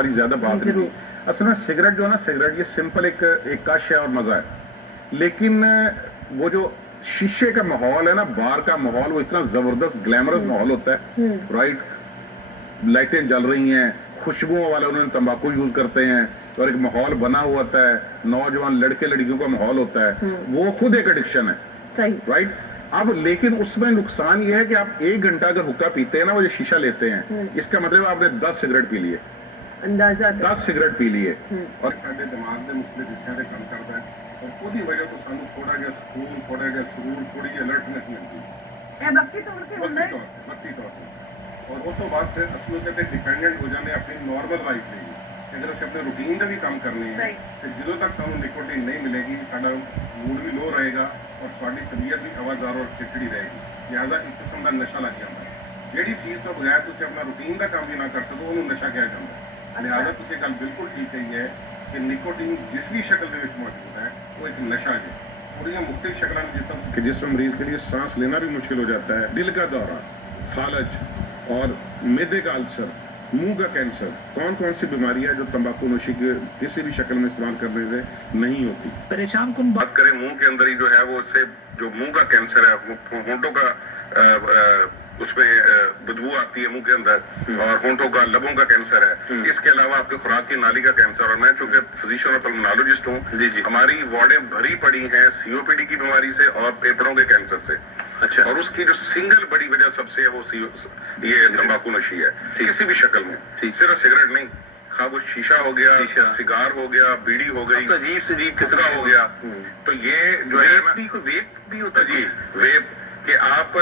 हमारी ज्यादा बात नहीं थी। असल में सिगरेट जो है ना, सिगरेट ये सिंपल एक कश है और मजा है, लेकिन वो जो शीशे का माहौल है ना, बार का माहौल, वो इतना जबरदस्त ग्लैमरस माहौल होता है, राइट। लाइटें जल रही हैं, खुशबुओं वाले उन्होंने तंबाकू यूज करते हैं, और एक माहौल बना हुआ होता है, नौजवान लड़के लड़कियों का माहौल होता है, वो खुद एक एडिक्शन है, सही, राइट। अब लेकिन उसमें नुकसान ये है कि आप 1 घंटा अगर हुक्का पीते हैं ना, वो जो शीशा लेते हैं, इसका मतलब आपने 10 सिगरेट पी लिए, अंदाजा 10 सिगरेट पी लिए, और साडे दिमाग के मुख्तलिफ हिस्सों से काम करता है, और उसकी वजह तो सानू थोड़ा जिहा सुकून, थोड़ा जिहा सुरूर, थोड़ी जी अलर्टनेस मिलती है, वक्ती तौर पे। और उस तो बाद फिर असली कहते डिपेंडेंट हो जाने अपनी नॉर्मल लाइफ ਲਈ। अगर ਅਸੀਂ अपने रूटीन का भी काम करने हैं तो जो तक सानू निकोटीन नहीं मिलेगी, साडा मूड भी लो रहेगा और साडी तबीयत भी आवाज़दार और चिड़चिड़ी रहेगी। लिहाजा एक किस्म का नशा लग जाता है। जिहड़ी चीज़ तो बगैर तुसीं अपना रूटीन का काम भी ना कर सको, उन्होंने नशा कहा जाता है। लिहाजा तुसीं गल बिल्कुल ठीक कही है कि निकोटीन जिस भी शक्ल में मौजूद है वो एक नशा है, और ये मुख्तलिफ शक्ल जिस कि जिसमें मरीज के लिए सांस लेना भी मुश्किल हो जाता है, दिल का दौरा, फालज और मैदे का अल्सर, मुंह का कैंसर, कौन कौन सी बीमारियां जो तंबाकू नोशी के किसी भी शक्ल में इस्तेमाल करने से नहीं होती। परेशान कौन बात करें, मुंह के अंदर ही जो है वो उससे जो मुंह का कैंसर है, होंठों का उसमें बदबू आती है मुंह के अंदर, और होंठों का, लबों का कैंसर है। इसके अलावा आपके खुराक की नाली का कैंसर, और मैं चूंकि फिजिशियन और पल्मोनोलॉजिस्ट हूँ, हमारी वार्डें भरी पड़ी हैं सीओपीडी की बीमारी से और फेफड़ों के कैंसर से। अच्छा। और उसकी जो सिंगल बड़ी वजह सबसे है वो ये तंबाकू नशी है, किसी भी शक्ल में, सिर्फ सिगरेट नहीं, खा वो शीशा हो गया, सिगार हो गया, बीड़ी हो गई, तो अजीब से अजीब किस्म का हो गया। तो ये जो है ना, वेप भी होता है जी, वेप कि आप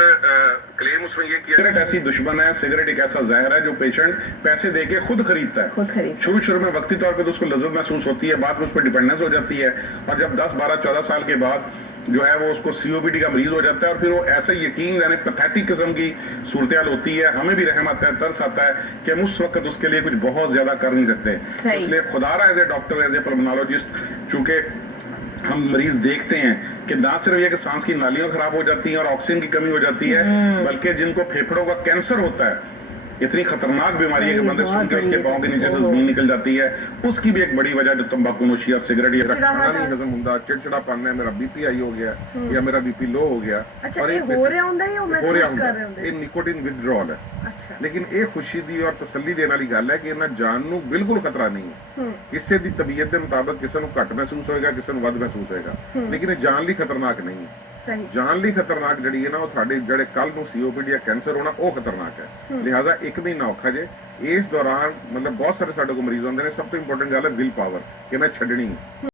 क्लेम उसमें ये किया, सिगरेट ऐसी दुश्मन है, सिगरेट एक ऐसा जहर है जो पेशेंट पैसे देके खुद खरीदता है। शुरू में वक्ती तौर पे तो उसको लज्जत महसूस होती है, बाद में उस पर डिपेंडेंस हो जाती है, और जब 10, 12, 14 साल के बाद जो है वो उसको सीओपीडी का मरीज हो जाता है, और फिर वो ऐसे यकीन यानी पैथेटिक किस्म की सूरत हाल होती है। हमें भी रहम आता है, तरस आता है कि हम उस वक्त उसके लिए कुछ बहुत ज्यादा कर नहीं सकते। इसलिए खुदारा as a doctor, as a pulmonologist, चूंकि हम मरीज देखते हैं कि ना सिर्फ ये कि सांस की नालियां खराब हो जाती हैं और ऑक्सीजन की कमी हो जाती है, बल्कि जिनको फेफड़ों का कैंसर होता है, इतनी खतरनाक बीमारी है कि बंदे सुन के उसके पांव के नीचे से जमीन निकल जाती है, उसकी भी एक बड़ी वजह जो तंबाकू नोशी और सिगरेट, ये खाना नहीं हजम होता, चिड़चिड़ापन है, मेरा बीपी हाई हो गया या मेरा बीपी लो हो गया, और ये हो रहा है, ये निकोटीन विथड्रॉल है। लेकिन ये खुशी दी और तसल्ली देने वाली गल है कि इन्हां जान नूं बिल्कुल खतरा नहीं है। किसी की तबीयत के मुताबिक किसी को घट महसूस होएगा, किसी को वध महसूस होएगा, लेकिन ये जान ली खतरनाक नहीं है। जान ली खतरनाक जड़ी है ना, वो साडे जड़े कल नूं सीओपीडी या कैंसर होना वो खतरनाक है। लिहाजा 1 महीना औखा जे, इस दौरान मतलब बहुत सारे साडे को मरीज होंदे ने, सब तो इंपोर्टेंट गल है विल पावर कि मैं छड्डनी